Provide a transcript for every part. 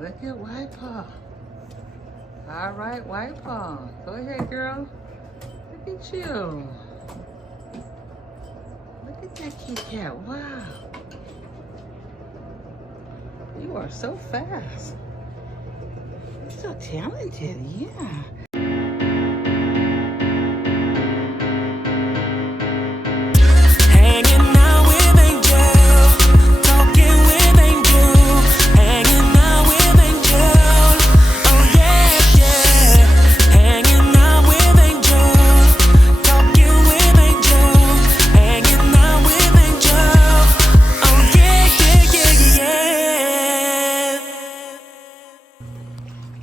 Look at White Paw. All right, White Paw. Go ahead, girl. Look at you. Look at that kitty cat. Wow. You are so fast. You're so talented, yeah.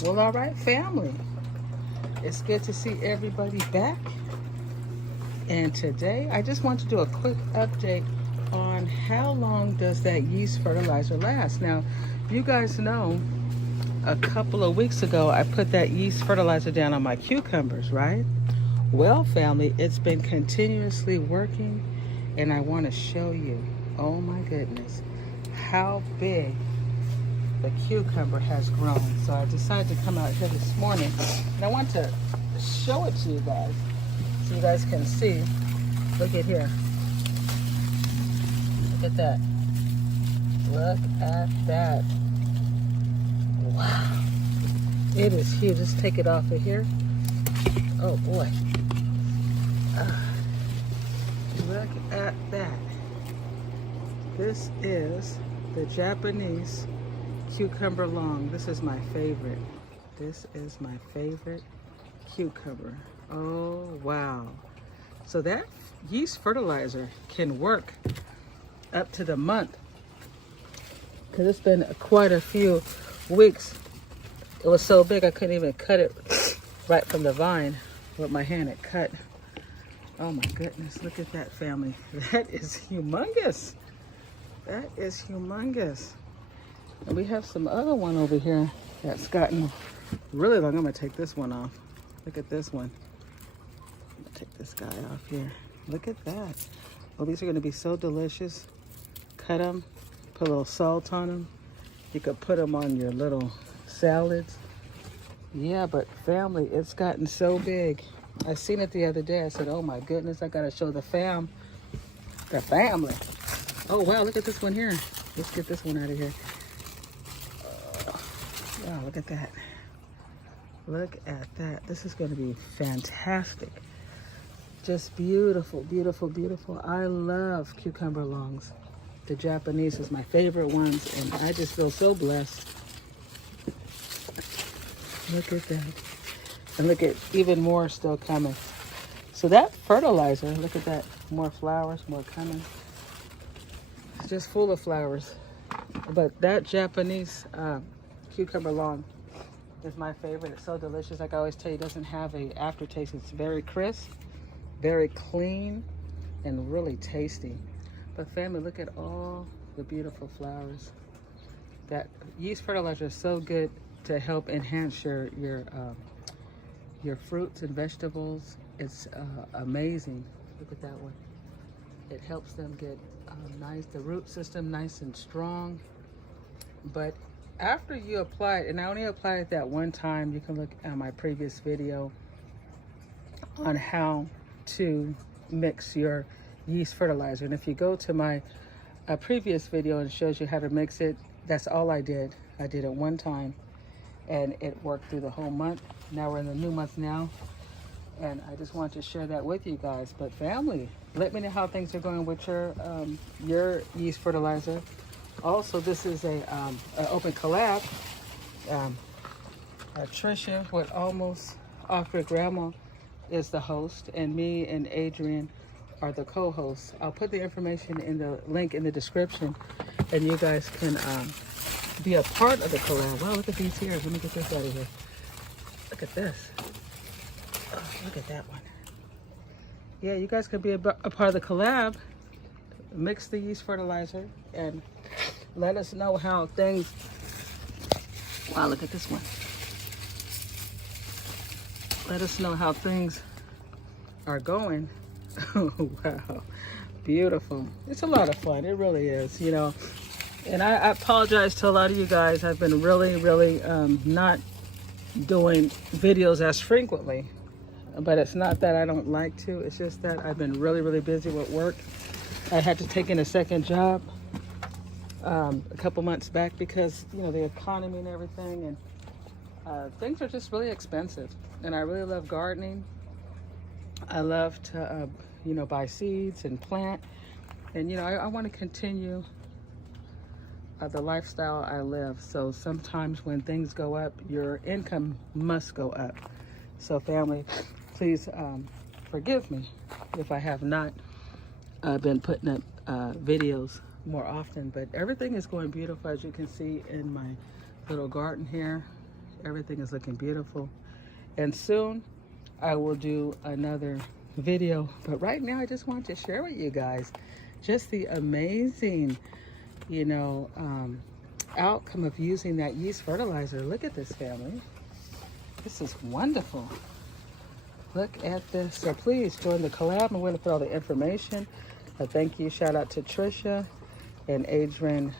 Well, all right, family. It's good to see everybody back. And today, I just want to do a quick update on how long does that yeast fertilizer last. Now, you guys know a couple of weeks ago, I put that yeast fertilizer down on my cucumbers, right? Well, family, it's been continuously working, and I want to show you, oh my goodness, how big the cucumber has grown. So I decided to come out here this morning and I want to show it to you guys so you guys can see. Look at here. Look at that. Look at that. Wow. It is huge. Let's take it off of here. Oh boy. Look at that. This is the Japanese cucumber long. This is my favorite. This is my favorite cucumber. Oh, wow. So that yeast fertilizer can work up to the month, because it's been quite a few weeks. It was so big I couldn't even cut it right from the vine with my hand. It cut. Oh my goodness, look at that, family. That is humongous. That is humongous. And we have some other one over here that's gotten really long. I'm gonna take this one off. Look at this one. I'm gonna take this guy off here. Look at that. Well, these are gonna be so delicious. Cut them, put a little salt on them. You could put them on your little salads. Yeah, but family, it's gotten so big. I seen it the other day. I said, oh my goodness, I gotta show the family. Oh wow, look at this one here. Let's get this one out of here. Wow, look at that. Look at that. This is going to be fantastic. Just beautiful, beautiful, beautiful. I love cucumber longs. The Japanese is my favorite ones, and I just feel so blessed. Look at that. And look at even more still coming. So that fertilizer, look at that. More flowers, more coming. It's just full of flowers. But that Japanese cucumber long is my favorite. It's so delicious. Like I always tell you, it doesn't have a aftertaste. It's very crisp, very clean, and really tasty. But family, look at all the beautiful flowers. That yeast fertilizer is so good to help enhance your fruits and vegetables. It's amazing. Look at that one. It helps them get nice, the root system nice and strong. But after you apply it, and I only applied it that one time, you can look at my previous video on how to mix your yeast fertilizer. And if you go to my previous video and it shows you how to mix it, that's all I did. I did it one time and it worked through the whole month. Now we're in the new month now, and I just want to share that with you guys. But family, let me know how things are going with your yeast fertilizer. Also, this is an open collab. Patricia with Almost Off Your Grandma is the host, and me and Adrienne are the co-hosts. I'll put the information in the link in the description, and you guys can be a part of the collab. Wow, look at these here. Let me get this out of here. Look at this. Oh, look at that one. Yeah, you guys could be a part of the collab. Mix the yeast fertilizer and let us know how things. Wow, look at this one. Let us know how things are going. Wow, beautiful. It's a lot of fun. It really is, you know. And I apologize to a lot of you guys. I've been really not doing videos as frequently, but it's not that I don't like to. It's just that I've been really busy with work. I had to take in a second job a couple months back because, you know, the economy and everything, and things are just really expensive. And I really love gardening. I love to, you know, buy seeds and plant. And, you know, I want to continue the lifestyle I live. So sometimes when things go up, your income must go up. So family, please forgive me if I have not been putting up videos more often, but everything is going beautiful. As you can see in my little garden here, everything is looking beautiful. And soon I will do another video, but right now I just want to share with you guys just the amazing, you know, outcome of using that yeast fertilizer. Look at this, family. This is wonderful. Look at this. So please join the collab. I'm going to put all the information. Thank you. Shout out to Patricia and Adrienne.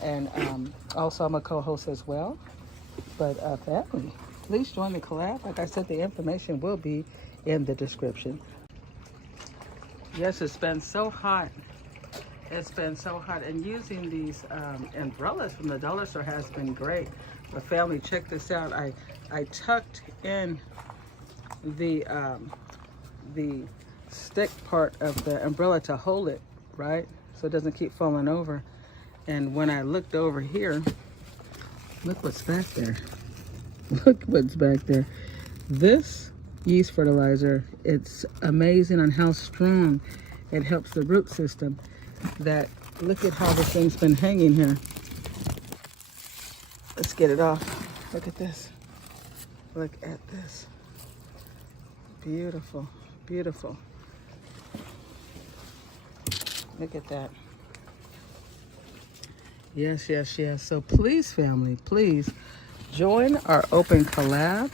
And also I'm a co-host as well. But family, please join the collab. Like I said, the information will be in the description. Yes, it's been so hot. It's been so hot, and using these umbrellas from the dollar store has been great. But family, check this out. I tucked in the stick part of the umbrella to hold it, right? So it doesn't keep falling over. And when I looked over here, look what's back there. Look what's back there. This yeast fertilizer, it's amazing on how strong it helps the root system. That, look at how the thing's been hanging here. Let's get it off. Look at this. Look at this. Beautiful, beautiful. Look at that. Yes. So please, family, please join our open collab.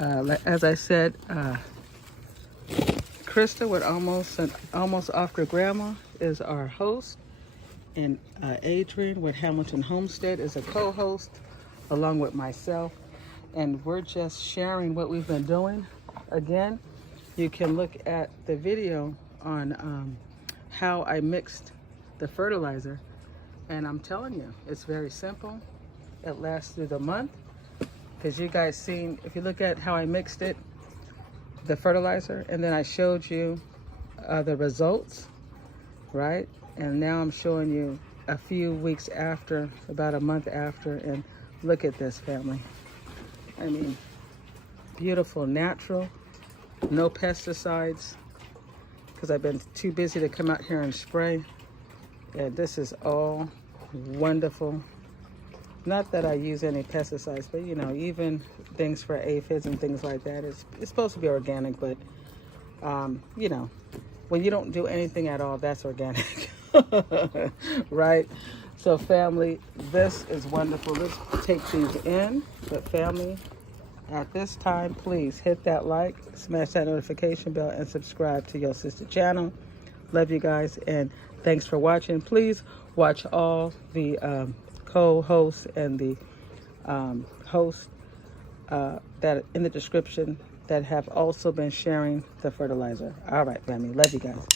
As I said, Krista with Almost After Grandma is our host, and Adrienne with Hamilton Homestead is a co-host along with myself, and we're just sharing what we've been doing. Again, you can look at the video on how I mixed the fertilizer, and I'm telling you, it's very simple. It lasts through the month, because you guys seen, if you look at how I mixed it, the fertilizer, and then I showed you the results, right? And now I'm showing you a few weeks after, about a month after, and look at this, family. I mean, beautiful, natural, no pesticides, because I've been too busy to come out here and spray. And this is all wonderful. Not that I use any pesticides, but you know, even things for aphids and things like that, it's supposed to be organic, but you know, when you don't do anything at all, that's organic. Right? So family, this is wonderful. Let's take these in. But family, at this time, please hit that like, smash that notification bell, and subscribe to your sister channel. Love you guys, and thanks for watching. Please watch all the co-hosts and the hosts that in the description that have also been sharing the fertilizer. All right, family. Love you guys.